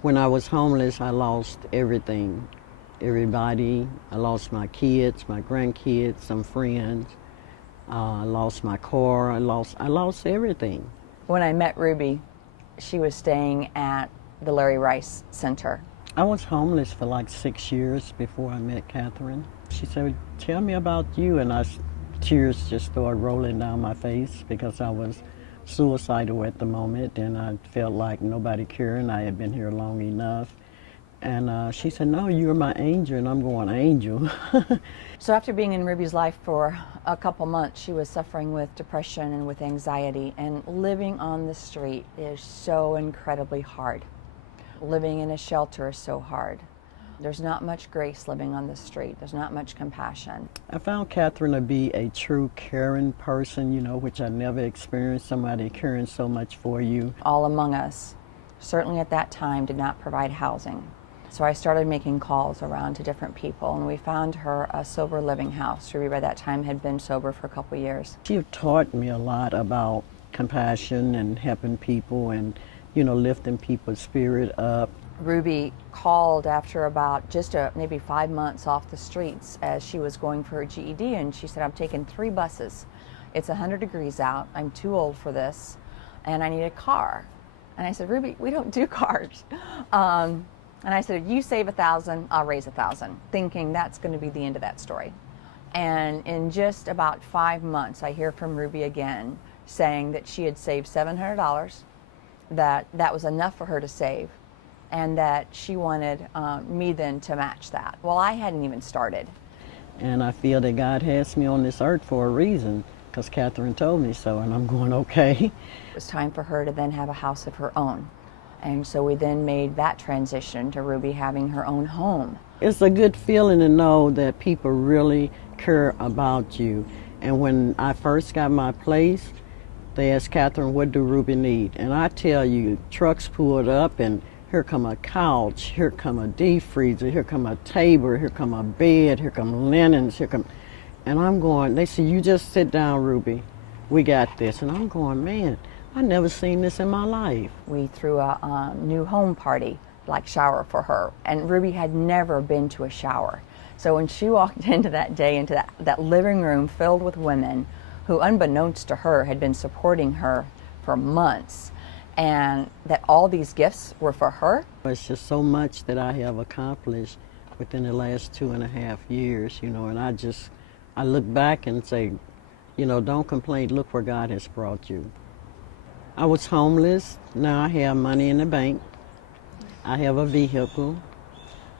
When I was homeless, I lost everything. Everybody. I lost my kids, my grandkids, some friends. I lost my car. I lost everything. When I met Ruby, she was staying at the Larry Rice Center. I was homeless for like 6 years before I met Catherine. She said, "Tell me about you," and tears just started rolling down my face because I was suicidal at the moment, and I felt like nobody cared, and I had been here long enough. And she said, "No, you're my angel," and I'm going, "Angel." So after being in Ruby's life for a couple months, she was suffering with depression and with anxiety, and living on the street is so incredibly hard. Living in a shelter is so hard. There's not much grace living on the street. There's not much compassion. I found Catherine to be a true caring person, which I never experienced, somebody caring so much for you. All Among Us, certainly at that time, did not provide housing. So I started making calls around to different people, and we found her a sober living house. Ruby by that time had been sober for a couple years. She taught me a lot about compassion and helping people and, lifting people's spirit up. Ruby called after about just maybe 5 months off the streets as she was going for her GED, and she said, "I'm taking 3 buses. It's 100 degrees out. I'm too old for this, and I need a car." And I said, "Ruby, we don't do cars." And I said, "You save 1,000, I'll raise 1,000," thinking that's going to be the end of that story. And in just about 5 months, I hear from Ruby again saying that she had saved $700, that was enough for her to save, and that she wanted me then to match that. Well, I hadn't even started. And I feel that God has me on this earth for a reason, because Catherine told me so, and I'm going, okay. It was time for her to then have a house of her own. And so we then made that transition to Ruby having her own home. It's a good feeling to know that people really care about you. And when I first got my place, they asked Catherine, "What do Ruby need?" And I tell you, trucks pulled up, and here come a couch, here come a deep freezer, here come a table, here come a bed, here come linens, and I'm going, they say, "You just sit down, Ruby. We got this." And I'm going, man, I never seen this in my life. We threw a new home party, like shower for her, and Ruby had never been to a shower. So when she walked into that day, into that living room filled with women who, unbeknownst to her, had been supporting her for months, and that all these gifts were for her. It's just so much that I have accomplished within the last 2.5 years, and I look back and say, don't complain, look where God has brought you. I was homeless, now I have money in the bank, I have a vehicle,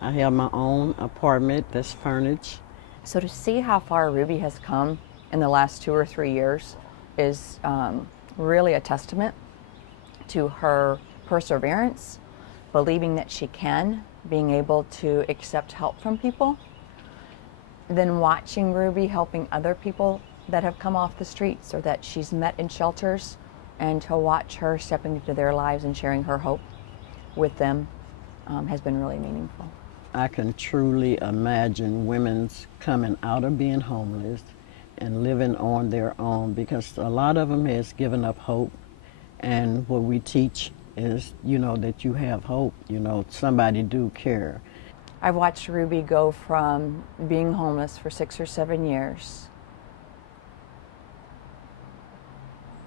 I have my own apartment that's furnished. So to see how far Ruby has come in the last 2 or 3 years is really a testament to her perseverance, believing that she can, being able to accept help from people. Then watching Ruby helping other people that have come off the streets or that she's met in shelters, and to watch her stepping into their lives and sharing her hope with them has been really meaningful. I can truly imagine women's coming out of being homeless and living on their own, because a lot of them has given up hope. And what we teach is, that you have hope, somebody do care. I've watched Ruby go from being homeless for 6 or 7 years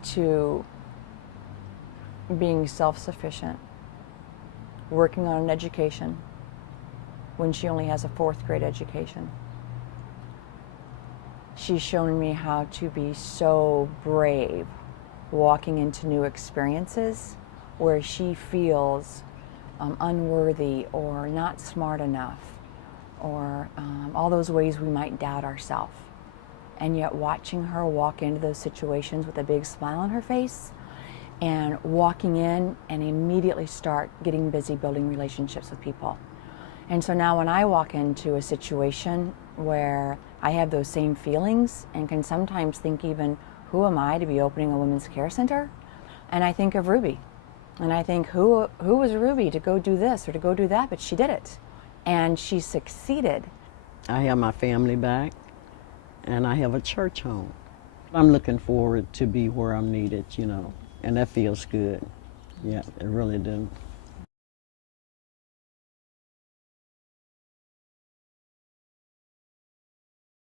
to being self-sufficient, working on an education when she only has a 4th grade education. She's shown me how to be so brave walking into new experiences where she feels unworthy or not smart enough, or all those ways we might doubt ourselves. And yet watching her walk into those situations with a big smile on her face, and walking in and immediately start getting busy building relationships with people. And so now when I walk into a situation where I have those same feelings and can sometimes think even, who am I to be opening a women's care center? And I think of Ruby. And I think, who was Ruby to go do this or to go do that? But she did it. And she succeeded. I have my family back, and I have a church home. I'm looking forward to be where I'm needed, and that feels good. Yeah, it really does.